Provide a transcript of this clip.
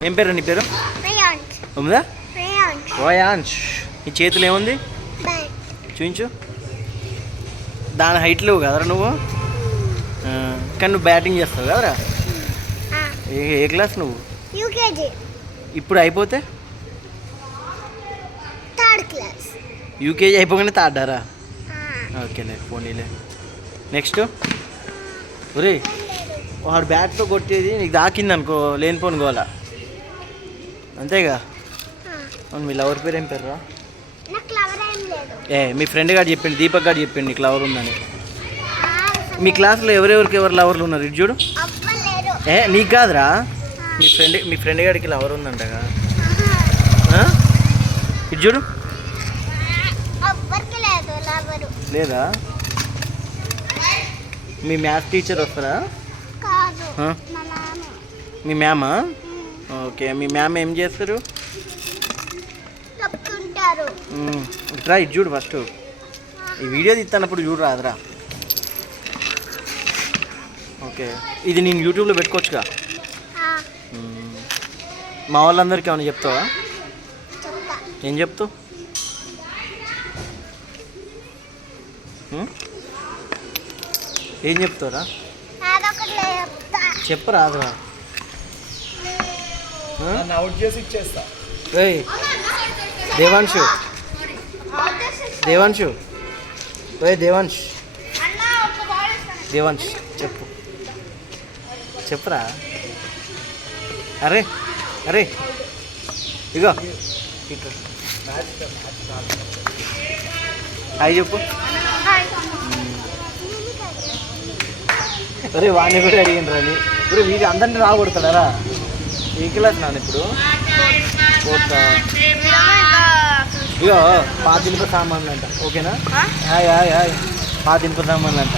ఏం పేరు నీ పేరు. ఉందా. రోయాంష్ నీ చేతులు ఏముంది. చూపించు దాని హైట్ లేవు కదరా నువ్వు కానీ నువ్వు బ్యాటింగ్ చేస్తావు కదరా. ఏ ఏ క్లాస్ నువ్వు. ఇప్పుడు అయిపోతే. యూకేజీ అయిపోగానే తాడ్డారా Ah. ఓకేలే పోనీలే నెక్స్ట్ ఒరే వాడు బ్యాట్తో కొట్టేది నీకు దాకింది అనుకో లేనిపోను గోల అంతేగా. అవును మీ లవర్ పేరు ఏం పేరు ఏం మీ ఫ్రెండ్ గారు చెప్పిండు దీపక్ గారు చెప్పిండు నీకు లవర్ ఉందని. మీ క్లాస్లో ఎవరెవరికి ఎవరు లవర్లు ఉన్నారు? ఇటు చూడు. ఏ నీకు కాదురా? మీ ఫ్రెండ్ మీ ఫ్రెండ్ గారికి లవర్ ఉందంటగా? ఇటు చూడు. లేదు మీ మ్యాథ్స్ టీచర్ వస్తారా? మా మ్యామా? మ్మ్. ఓకే మీ మ్యామ్ ఏం చేస్తారు. రా ఇటు చూడు ఫస్ట్. ఈ వీడియో తీస్తున్నప్పుడు చూడు రాదురా ఓకే ఇది నేను యూట్యూబ్లో పెట్టుకోవచ్చుగా. మా వాళ్ళందరికీ ఏమైనా చెప్తావా? చెప్తా. ఏం చెప్తావు? ఏం చెప్తావురా? అదొకటి చెప్తా. చెప్పు రాదురా. నన్ను అవుట్ చేసి ఇచ్చేస్తా. ఏయ్ దేవాంశు. దేవాంశు. ఓయ్ దేవాంశ్. దేవాంశ్ చెప్పు. చెప్పురా. అరే అరే. ఇగో. హాయ్ చెప్పు. అరే వాడిని కూడా అడిగిన రాని ఇప్పుడు వీడి అందరిని రాకూడతాడారా ఏ క్లాస్ నాన్న ఇప్పుడు? ఫోర్త్ ఇగో పాత ఇనుప సామాన్లు అంట. ఓకేనా? Hi hi hi. పాత ఇనుప సామాన్లు అంట.